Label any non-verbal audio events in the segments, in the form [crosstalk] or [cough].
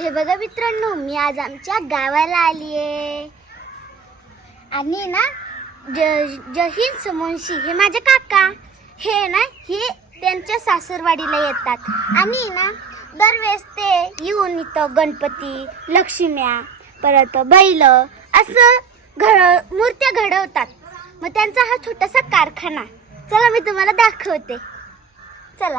हे बघा मित्रांनो मी आज आमच्या गावाला आली आहे आणि ना ज जहीन समोनशी हे माझे काका. हे ना हे त्यांच्या सासरवाडीला येतात. आणि ना दरवेळेस ते येऊन इथं गणपती लक्ष्म्या परत बैल असं घड मूर्त्या घडवतात. मग त्यांचा हा छोटासा कारखाना. चला मी तुम्हाला दाखवते. चला.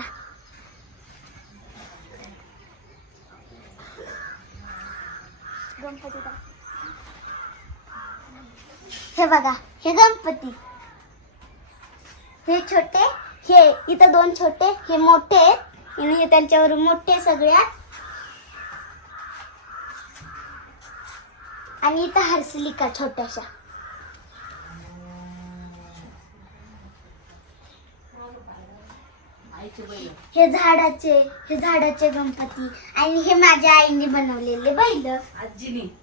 गणपती हे बघा हे गणपती. हे छोटे हे इथं दोन छोटे हे मोठे आहेत आणि हे त्यांच्यावर मोठे सगळ्यात. आणि इथं हर्सलिका छोट्याशा. हे झाडाचे हे झाडाचे गणपती आणि हे माझ्या आईने बनवलेले बैल. आजीनी.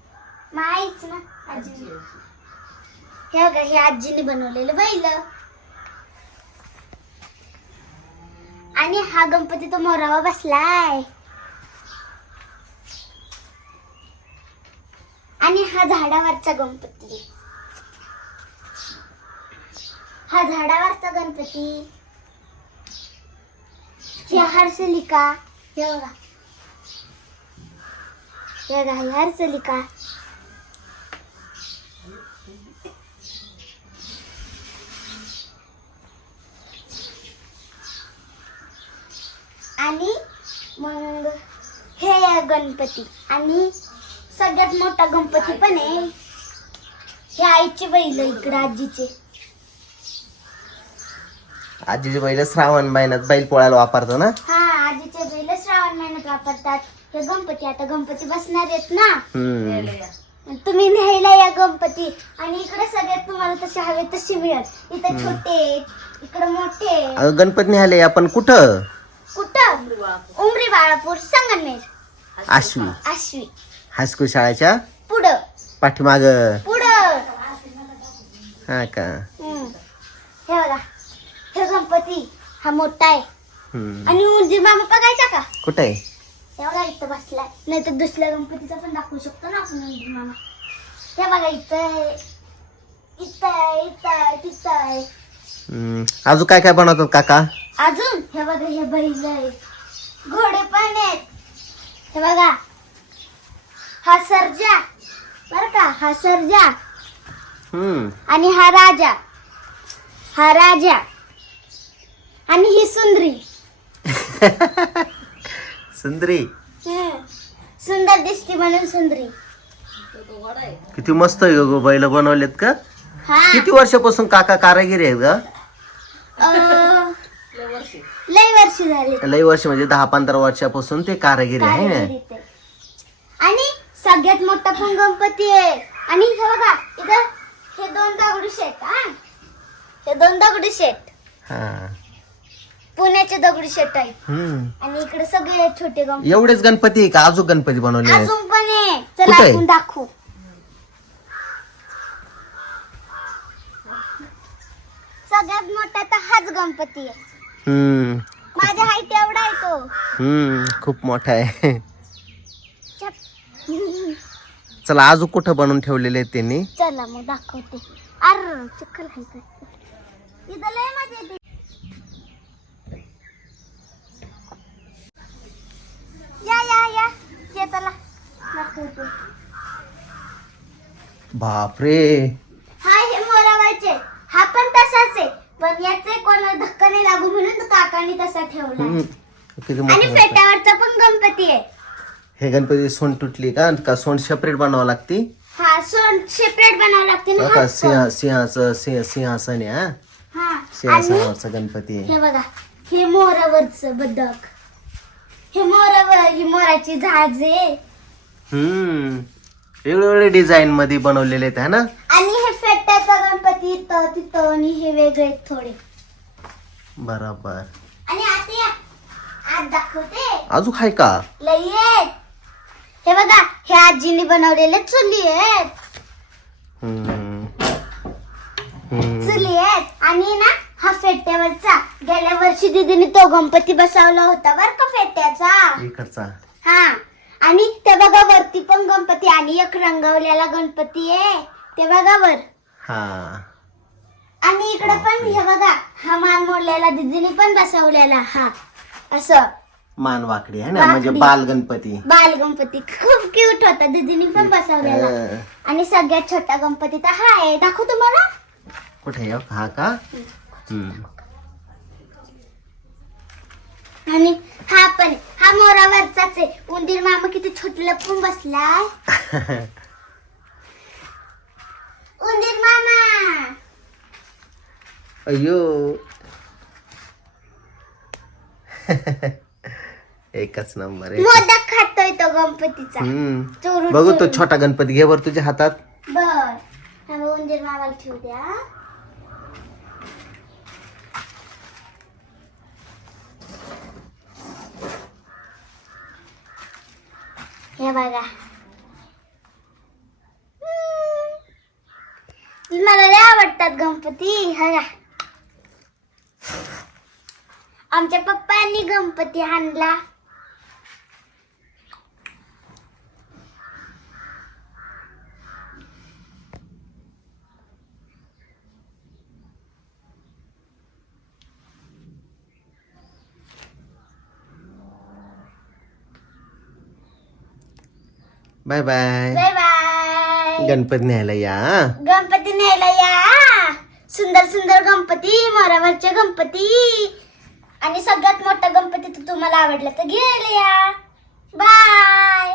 माहीच ना आजी. हे बघा हे आजीने बनवलेलं बैल. आणि हा गणपती तो मोरावा बसलाय. आणि हा झाडावरचा गणपती. हा झाडावरचा गणपती. हे हर्षलिका हे बघा. हे बघा ही हर्षलिका आणि मग हे गणपती. आणि सगळ्यात मोठा गणपती पण आहे. हे आईचे बैल इकडे आजीचे. आजीची बैल श्रावण महिन्यात बैल पोळायला वापरतो ना? हा आजीचे बैल श्रावण महिन्यात वापरतात. हे गणपती आता गणपती बसणार आहेत ना? हम्म. तुम्ही न्यायला या गणपती. आणि इकडे सगळ्यात तुम्हाला तसे हवे तसे मिळेल. इथं छोटे इकडे मोठे. अगं गणपती निघाले आपण कुठं? कुठं? उमरी बाळापूर संगमनेर आश्वी. आश्वी. हायस्कूल शाळेच्या? पुढं. पाठीमाग. पुढं. हा का? हम्म. हे बघा. गणपती हा मोठा आहे. हम्म. आणि उंदीर मामा बघायचा का? कुठं आहे? हे बघा इथं बसलाय. नाही तर दुसऱ्या गणपतीचा पण दाखवू शकतो ना आपण उंदीर मामा. हे बघा इथं आहे. इथं आहे इथं आहे तिथं आहे. हम्म. अजून काय काय बनवतात काका? अजून? हे बघा हे बैल आहे घोडे पण आहेत. हे बघा. हा सर्जा. बर का? हा सर्जा. हम्म. आणि हा राजा. हा राजा. आणि ही सुंदरी. [laughs] सुंदरी. हम्म. सुंदर दिसते म्हणून सुंदरी. किती मस्त बैल बनवलेत का? हा. किती वर्षापासून काका कारागिरी आहेत का अं, लय वर्ष झाली. लई वर्ष म्हणजे दहा पंधरा वर्षापासून ते कारागिरी आहे. ना कारागिरीत आहे. आणि सगळ्यात मोठा पण गणपती आहे. आणि हे बघा इथं हे दोन दगडी शेट हा. हे दोन दगडी शेट हा. पुण्याचे दगडी शेट आहेत. हम्म. आणि इकडे सगळे छोटे गणपती एवढेच गणपती आहे का? अजून गणपती बनवले आहेत? अजून पण आहे. चला कुठे आहे? आपण दाखवू. सगळ्यात मोठा तर हाच गणपती आहे. हम्म. माझ्या हाईट एवढा आहे तो. हम्म. खूप मोठा आहे. चप. चला अजून कुठं बनवून ठेवलेले आहेत त्यांनी? चला मग दाखवते. अर चिखल आहे का इथं लय मजा येते. या या या. ये चला. बापरे. हा हे मोरावाचे हा पण तसाच आहे. पण याचे कोणाला धक्का नाही लागू म्हणून तो काकाने तसा ठेवला. हम्म. किती आणि मोठा. फेट्यावरचा पण गणपती आहे. हे गणपती सोंड तुटली का? का सोंड सेपरेट बनावं लागते? हा सोन सेपरेट बनावं लागते ना का हा सिंह सिंहाचं सिंह सिंहासन आहे हा? हा आणि सिंहासनावरचा गणपती. आहे हे बघा हे मोरावरच बदक. हे मोरावर ही मोराची झाज आहे. हम्म. वेगवेगळे डिझाईन मध्ये बनवलेले आहेत है ना? आणि हे फेट्याचा गणपती इथं तिथं आणि हे वेगळे आहेत थोडे. बरोबर. आणि आता या. आज दाखवते. अजून हाय का? लई आहेत. हे बघा हे आजीने बनवलेले चुली आहेत. हम्म. हम्म. चुली आहेत. आणि ना हा फेट्यावरचा. गेल्या वर्षी दीदीने तो गणपती बसवला होता बर का फेट्याचा? इकडचा हा. आणि ते बघा वरती पण गणपती आणि एक रंगवलेला गणपती आहे. ते बघा वर. हा. आणि इकडे पण हे बघा हा मान मोडलेला दिदीने पण बसवलेला हा. असं. मान वाकडी आहे ना म्हणजे वाकडी. बाल गणपती. बाल गणपती. खूप क्यूट होता दिदीने पण बसवलेला. अं, आणि सगळ्यात छोटा गणपती तर हा आहे. दाखवू तुम्हाला? कुठे आहे हो? हा का. आणि हा पण हा मोरावरचाच आहे. उंदीर मामा किती छोट लपून बसलाय. [laughs] उंदीर मामा. अयो [laughs] एकच नंबर आहे. मोदक खातोय तो गणपतीचा. हम्म. चोरून बघू तो. छोटा गणपती. घे बर तुझ्या हातात. बर. हा उंदीर मामाला ठेवू द्या. हे बघा. मला लय आवडतात गणपती बघा आमच्या पप्पांनी गणपती आणला. Bye bye bye bye Ganpati न्यायला या? गणपती न्यायला या सुंदर सुंदर गणपती मोरावरचे गणपती आणि सगळ्यात मोठा गणपती तर तुम्हाला आवडला तर घ्यायला या बाय